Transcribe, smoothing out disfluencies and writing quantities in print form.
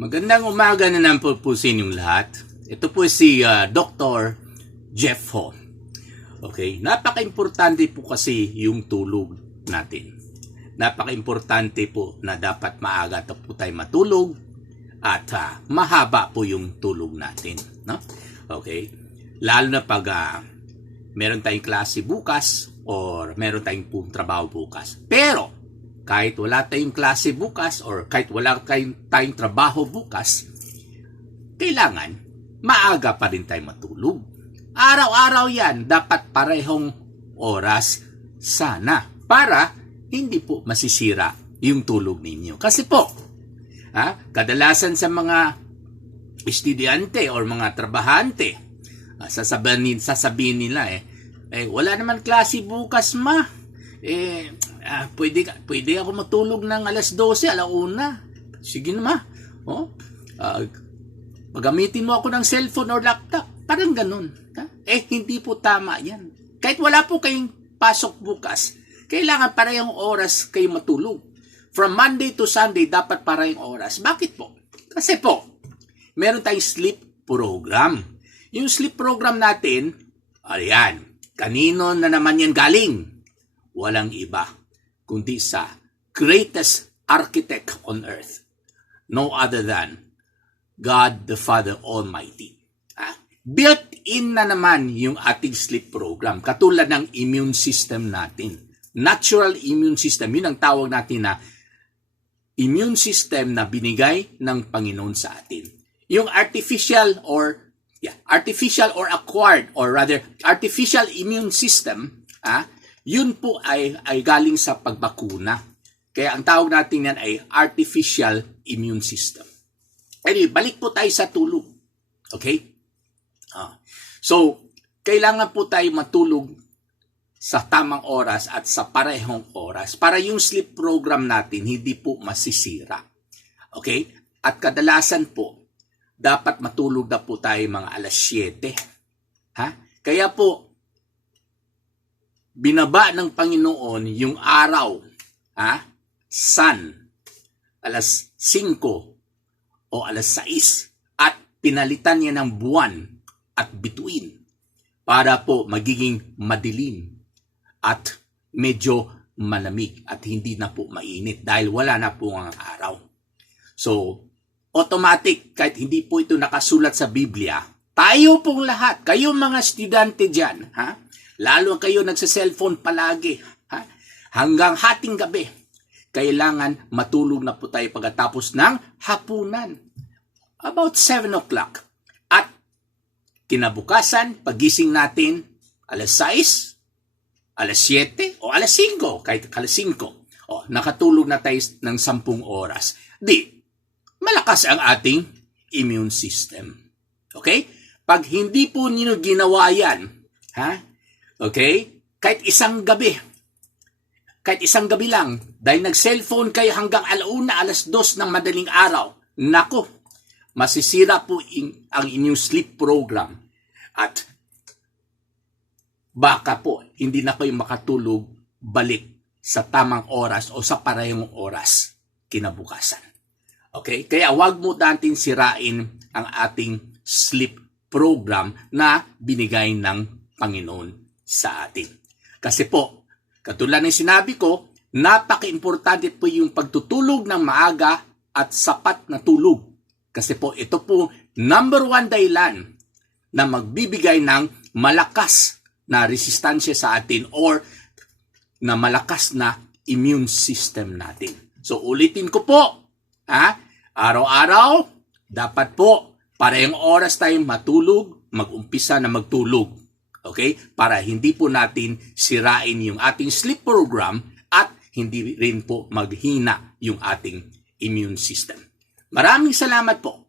Magandang umaga na naman po sa inyong lahat. Ito po si Dr. Jeff Ho. Okay, napaka-importante po kasi yung tulog natin. Napaka-importante po na dapat maaga po tayo matulog at mahaba po yung tulog natin. No? Okay, lalo na pag meron tayong klase bukas or meron tayong trabaho bukas. Pero kahit wala tayong klase bukas or kahit wala tayong trabaho bukas, kailangan maaga pa rin tayo matulog. Araw-araw yan, dapat parehong oras sana para hindi po masisira yung tulog ninyo. Kasi po, kadalasan sa mga estudyante or mga trabahante, sasabihin nila wala naman klase bukas ma. Pwede ako matulog ng alas 12, alauna. Sige na ma. Pagamitin mo ako ng cellphone or laptop. Parang ganun. Hindi po tama yan. Kahit wala po kayong pasok bukas, kailangan parehong oras kayo matulog. From Monday to Sunday, dapat parehong oras. Bakit po? Kasi po, meron tayong sleep program. Yung sleep program natin, ayan, kanino na naman yan galing? Walang iba kundi sa greatest architect on earth. No other than God the Father Almighty. Built-in na naman yung ating sleep program. Katulad ng immune system natin. Natural immune system. Yun ang tawag natin na immune system na binigay ng Panginoon sa atin. Yung artificial or acquired or rather artificial immune system, yun po ay galing sa pagbakuna. Kaya ang tawag natin yan ay artificial immune system. Anyway, balik po tayo sa tulog. Okay? So, kailangan po tayo matulog sa tamang oras at sa parehong oras para yung sleep program natin hindi po masisira. Okay? At kadalasan po, dapat matulog na po tayo mga alas 7. Kaya po, binaba ng Panginoon yung araw, sun, alas 5 o alas 6 at pinalitan niya ng buwan at bituin para po magiging madilim at medyo malamig at hindi na po mainit dahil wala na po ang araw. So, automatic, kahit hindi po ito nakasulat sa Biblia, tayo pong lahat, kayong mga estudyante dyan, lalo kayo nagsa-cellphone palagi, hanggang hating gabi, kailangan matulog na po tayo pagkatapos ng hapunan. About 7 o'clock. At kinabukasan, pagising natin, alas 6, alas 7, o alas 5, kahit alas 5, nakatulog na tayo ng 10 oras. Malakas ang ating immune system. Okay? Pag hindi po ninyo ginawa yan, okay? Kahit isang gabi lang, dahil nag-cellphone kayo hanggang alauna, alas 2 ng madaling araw, nako, masisira po ang inyong sleep program. At baka po, hindi na kayo makatulog balik sa tamang oras o sa parehong oras kinabukasan. Okay? Kaya wag mo natin sirain ang ating sleep program na binigay ng Panginoon sa atin. Kasi po, katulad ng sinabi ko, napaka-importante po yung pagtutulog ng maaga at sapat na tulog. Kasi po, ito po number 1 dahilan na magbibigay ng malakas na resistensya sa atin or na malakas na immune system natin. So, ulitin ko po, araw-araw, dapat po, parehong oras tayong matulog, mag-umpisa na magtulog. Okay? Para hindi po natin sirain yung ating sleep program at hindi rin po maghina yung ating immune system. Maraming salamat po.